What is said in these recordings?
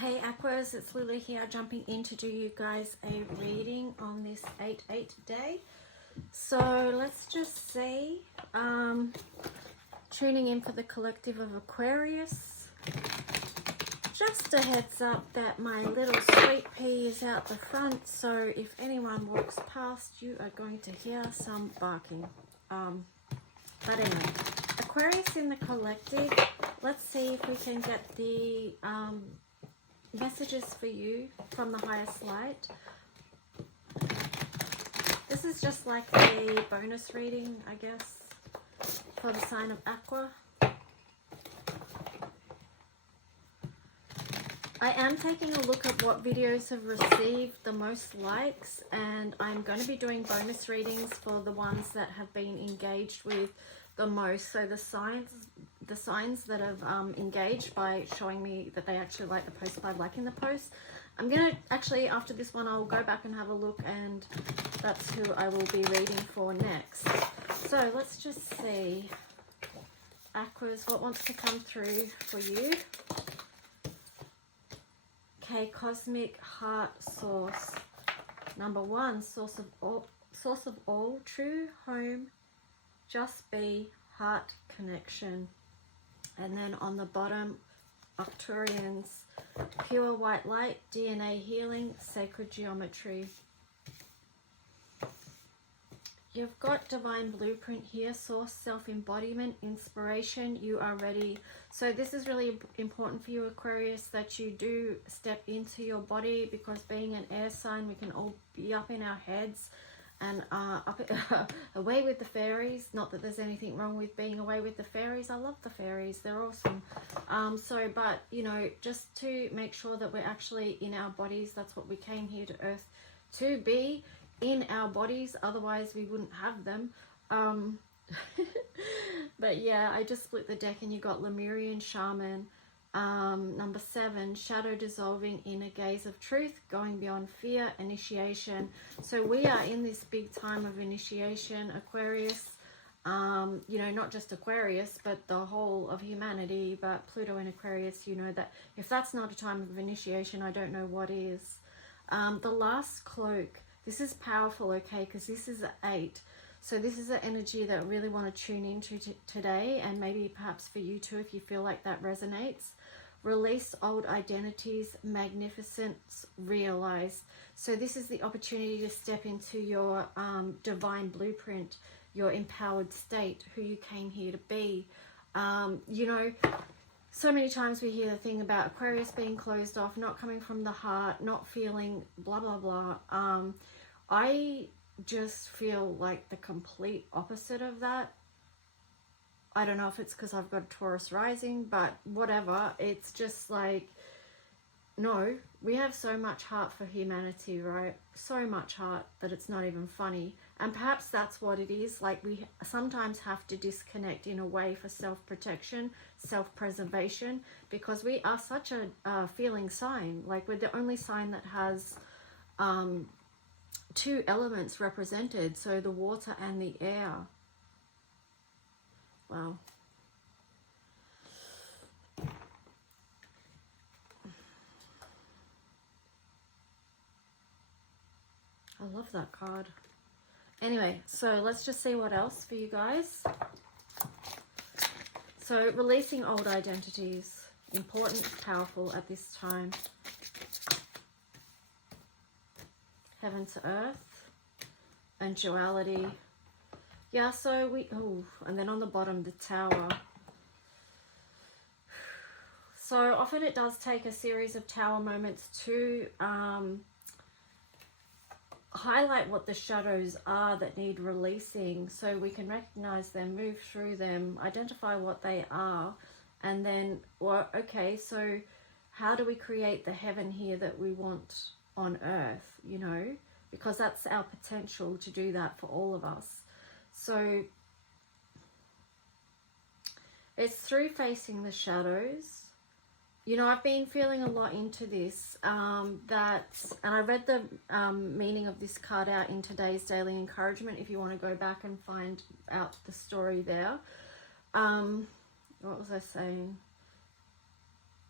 Hey Aquarius, it's Lily here, jumping in to do you guys a reading on this 8/8 day. So let's just see, tuning in for the collective of Aquarius. Just a heads up that my little sweet pea is out the front, so if anyone walks past, you are going to hear some barking. But anyway, Aquarius in the collective, let's see if we can get the messages for you from the highest light. This is just like a bonus reading, I guess, for the sign of Aqua. I am taking a look at what videos have received the most likes, and I'm going to be doing bonus readings for the ones that have been engaged with the most. So the signs that have engaged by showing me that they actually like the post by liking the post. I'm going to actually, after this one, I'll go back and have a look, and that's who I will be reading for next. So let's just see. Aquas, what wants to come through for you? Okay, Cosmic Heart Source. Number 1, source of all, true home, just be, heart connection. And then on the bottom, Arcturians, pure white light, DNA healing, sacred geometry. You've got divine blueprint here, source, self-embodiment, inspiration, you are ready. So this is really important for you, Aquarius, that you do step into your body, because being an air sign, we can all be up in our heads and away with the fairies. Not that there's anything wrong with being away with the fairies. I love the fairies, they're awesome. But you know, just to make sure that we're actually in our bodies. That's what we came here to earth to be, in our bodies, otherwise we wouldn't have them. But yeah, I just split the deck and you got Lemurian Shaman. Number 7, shadow dissolving, inner gaze of truth, going beyond fear, initiation. So we are in this big time of initiation, Aquarius. You know, not just Aquarius, but the whole of humanity. But Pluto in Aquarius, you know that if that's not a time of initiation, I don't know what is. The last cloak, this is powerful, okay, because this is an 8. So this is an energy that I really want to tune into today, and maybe perhaps for you too, if you feel like that resonates. Release old identities, magnificence realized. So this is the opportunity to step into your divine blueprint, your empowered state, who you came here to be. You know, so many times we hear the thing about Aquarius being closed off, not coming from the heart, not feeling blah, blah, blah. I just feel like the complete opposite of that. I don't know if it's because I've got a Taurus rising, but whatever. It's just like, no, we have so much heart for humanity, right? So much heart that it's not even funny. And perhaps that's what it is. Like, we sometimes have to disconnect in a way for self-protection, self-preservation, because we are such a feeling sign. Like, we're the only sign that has 2 elements represented, so the water and the air. Wow. I love that card. Anyway, so let's just see what else for you guys. So releasing old identities, important, powerful at this time. Heaven to earth and duality. Yeah, so and then on the bottom, the Tower. So often it does take a series of Tower moments to highlight what the shadows are that need releasing, so we can recognize them, move through them, identify what they are, and then, well, okay, so how do we create the heaven here that we want on earth, you know, because that's our potential to do that for all of us. So it's through facing the shadows. You know, I've been feeling a lot into this, and I read the meaning of this card out in today's Daily Encouragement, if you want to go back and find out the story there. What was I saying?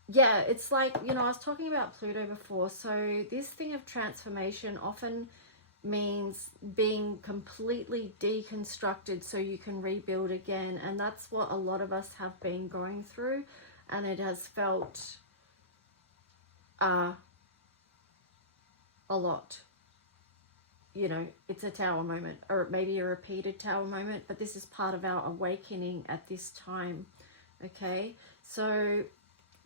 yeah, it's like, you know, I was talking about Pluto before. So this thing of transformation often means being completely deconstructed so you can rebuild again. And that's what a lot of us have been going through. And it has felt a lot. You know, it's a tower moment, or maybe a repeated tower moment, but this is part of our awakening at this time. Okay, so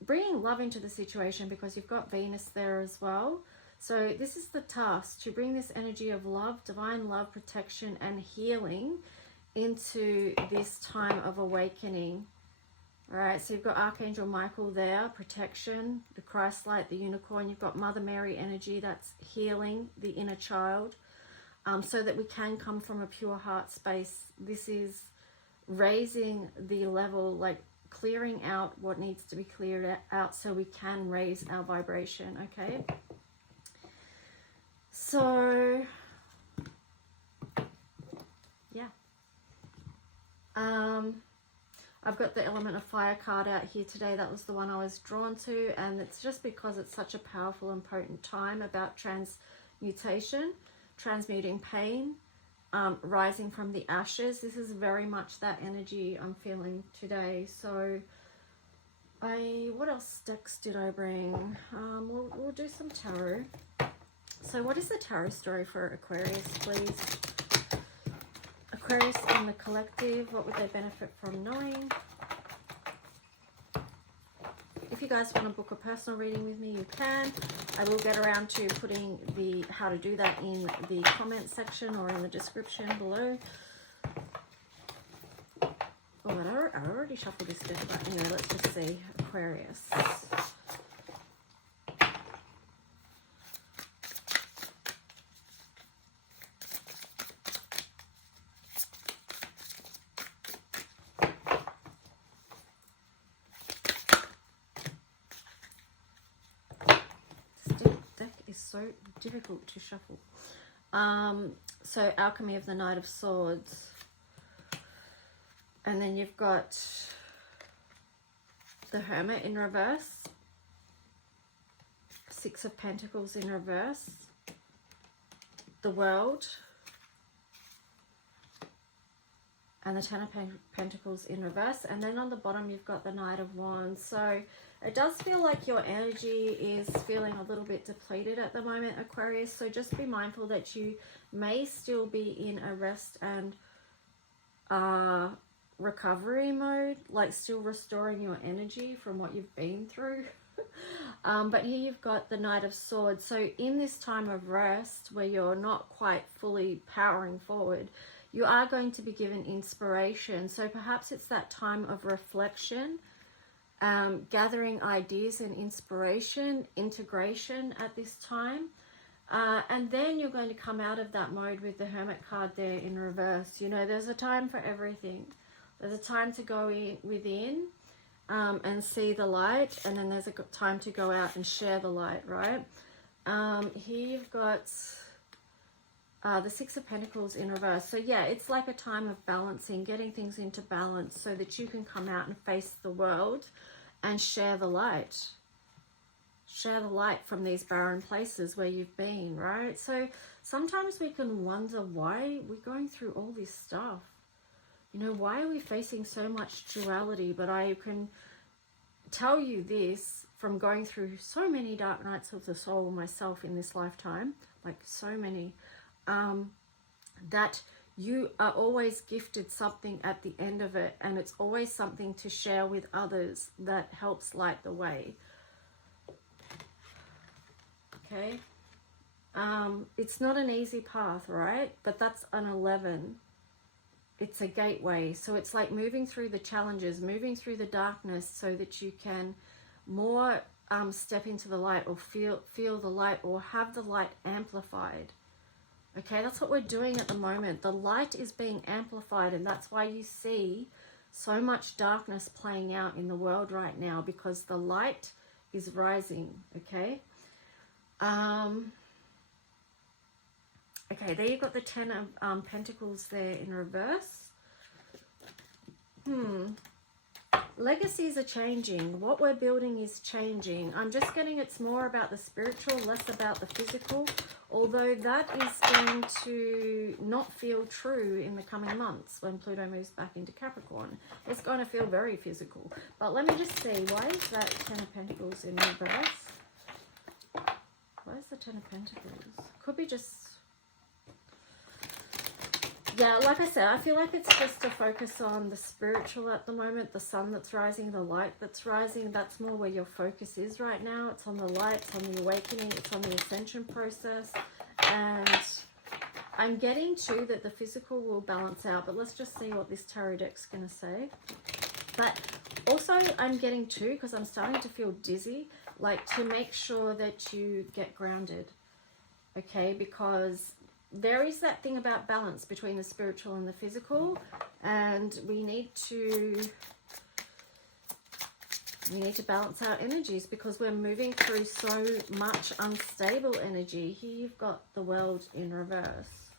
bringing love into the situation, because you've got Venus there as well. So this is the task, to bring this energy of love, divine love, protection and healing into this time of awakening. All right, so you've got Archangel Michael there, protection, the Christ light, the unicorn. You've got Mother Mary energy, that's healing the inner child, so that we can come from a pure heart space. This is raising the level, like clearing out what needs to be cleared out so we can raise our vibration. Okay, so yeah, I've got the element of fire card out here today. That was the one I was drawn to, and it's just because it's such a powerful and potent time about transmutation, transmuting pain, rising from the ashes. This is very much that energy I'm feeling today. So what else decks did I bring? We'll do some tarot. So what is the tarot story for Aquarius, please? Aquarius and the collective, what would they benefit from knowing? If you guys want to book a personal reading with me, you can. I will get around to putting the how to do that in the comment section or in the description below. Oh, I already shuffled this deck, but anyway, let's just see. Aquarius. So difficult to shuffle. So Alchemy of the Knight of Swords, and then you've got the Hermit in reverse, Six of Pentacles in reverse, the World, and the Ten of Pentacles in reverse, and then on the bottom you've got the Knight of Wands. So it does feel like your energy is feeling a little bit depleted at the moment, Aquarius. So just be mindful that you may still be in a rest and recovery mode, like still restoring your energy from what you've been through. But here you've got the Knight of Swords. So in this time of rest, where you're not quite fully powering forward, you are going to be given inspiration. So perhaps it's that time of reflection, gathering ideas and inspiration, integration at this time. And then you're going to come out of that mode with the Hermit card there in reverse. You know, there's a time for everything. There's a time to go within and see the light, and then there's a time to go out and share the light, right? Here you've got the Six of Pentacles in reverse. So yeah, it's like a time of balancing, getting things into balance so that you can come out and face the world and share the light. Share the light from these barren places where you've been, right? So sometimes we can wonder why we're going through all this stuff. You know, why are we facing so much duality? But I can tell you this from going through so many dark nights of the soul myself in this lifetime, like so many, that you are always gifted something at the end of it, and it's always something to share with others that helps light the way. Okay, it's not an easy path, right? But that's an 11. It's a gateway. So it's like moving through the challenges, moving through the darkness so that you can more step into the light, or feel the light, or have the light amplified. Okay, that's what we're doing at the moment. The light is being amplified, and that's why you see so much darkness playing out in the world right now, because the light is rising. Okay. Okay, there you've got the Ten of Pentacles there in reverse. Legacies are changing. What we're building is changing. I'm just getting it's more about the spiritual, less about the physical. Although that is going to not feel true in the coming months when Pluto moves back into Capricorn. It's going to feel very physical. But let me just see. Why is that Ten of Pentacles in reverse? Why is the Ten of Pentacles? Could be just... Yeah, like I said, I feel like it's just to focus on the spiritual at the moment, the sun that's rising, the light that's rising. That's more where your focus is right now. It's on the light, it's on the awakening, it's on the ascension process. And I'm getting too that the physical will balance out, but let's just see what this tarot deck's going to say. But also I'm getting too, because I'm starting to feel dizzy, like to make sure that you get grounded, okay? Because there is that thing about balance between the spiritual and the physical, and we need to balance our energies because we're moving through so much unstable energy. Here you've got the World in reverse.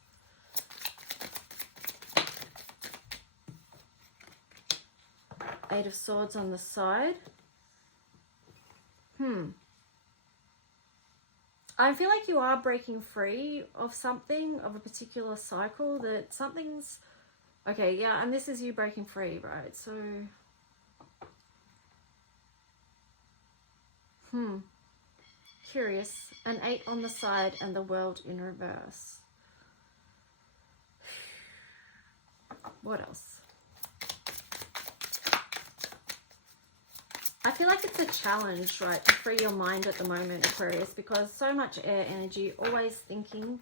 Eight of Swords on the side. I feel like you are breaking free of something, of a particular cycle, that something's... Okay, yeah, and this is you breaking free, right? So... Curious. An 8 on the side and the World in reverse. What else? I feel like it's a challenge, right, to free your mind at the moment, Aquarius, because so much air energy, always thinking.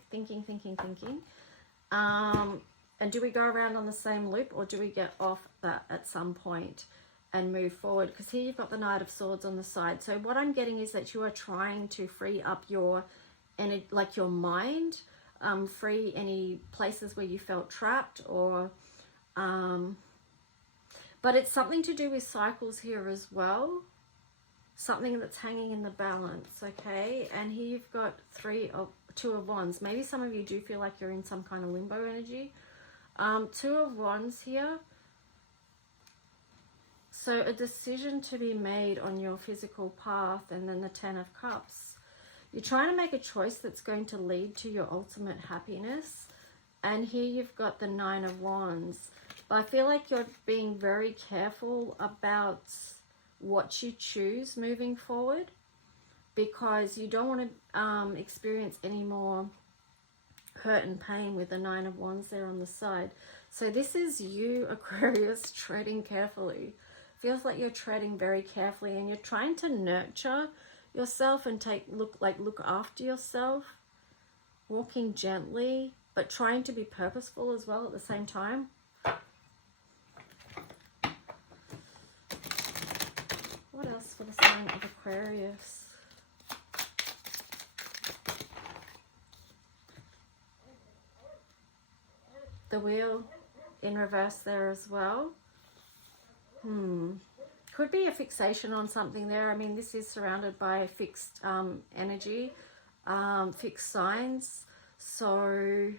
And do we go around on the same loop, or do we get off that at some point and move forward? Because here you've got the Knight of Swords on the side. So what I'm getting is that you are trying to free up your like your mind, free any places where you felt trapped, or but it's something to do with cycles here as well. Something that's hanging in the balance, okay? And here you've got Two of Wands. Maybe some of you do feel like you're in some kind of limbo energy. Two of Wands here. So a decision to be made on your physical path, and then the Ten of Cups. You're trying to make a choice that's going to lead to your ultimate happiness. And here you've got the Nine of Wands. I feel like you're being very careful about what you choose moving forward, because you don't want to experience any more hurt and pain with the Nine of Wands there on the side. So this is you, Aquarius, treading carefully. Feels like you're treading very carefully, and you're trying to nurture yourself and look after yourself, walking gently, but trying to be purposeful as well at the same time. What else for the sign of Aquarius? The Wheel in reverse there as well. Could be a fixation on something there. I mean, this is surrounded by fixed energy, fixed signs. So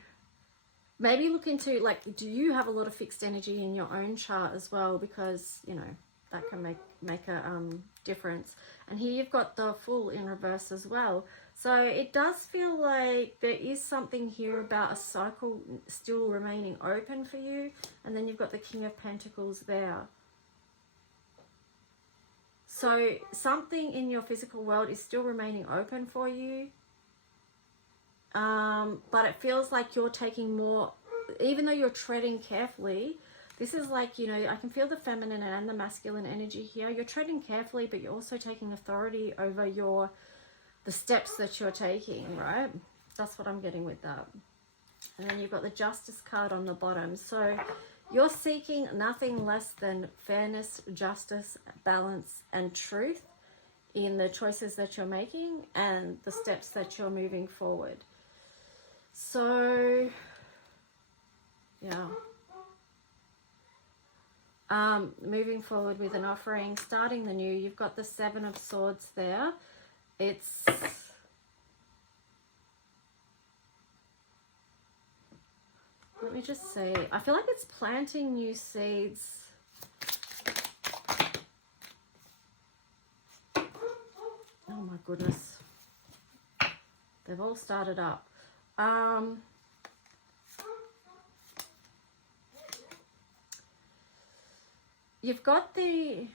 maybe look into, like, do you have a lot of fixed energy in your own chart as well? Because, you know, that can make a difference. And here you've got the Fool in reverse as well. So it does feel like there is something here about a cycle still remaining open for you. And then you've got the King of Pentacles there. So something in your physical world is still remaining open for you. But it feels like you're taking more, even though you're treading carefully. This is like, you know, I can feel the feminine and the masculine energy here. You're treading carefully, but you're also taking authority over the steps that you're taking, right? That's what I'm getting with that. And then you've got the Justice card on the bottom. So you're seeking nothing less than fairness, justice, balance, and truth in the choices that you're making and the steps that you're moving forward. So, yeah. Moving forward with an offering, starting the new. You've got the Seven of Swords there. It's... Let me just see. I feel like it's planting new seeds. goodness. They've all started up. You've got the...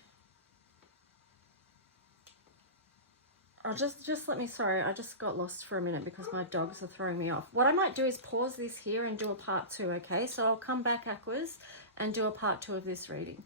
just let me, sorry, I just got lost for a minute because my dogs are throwing me off. What I might do is pause this here and do a part 2, okay? So I'll come back, Aquas, and do a part 2 of this reading.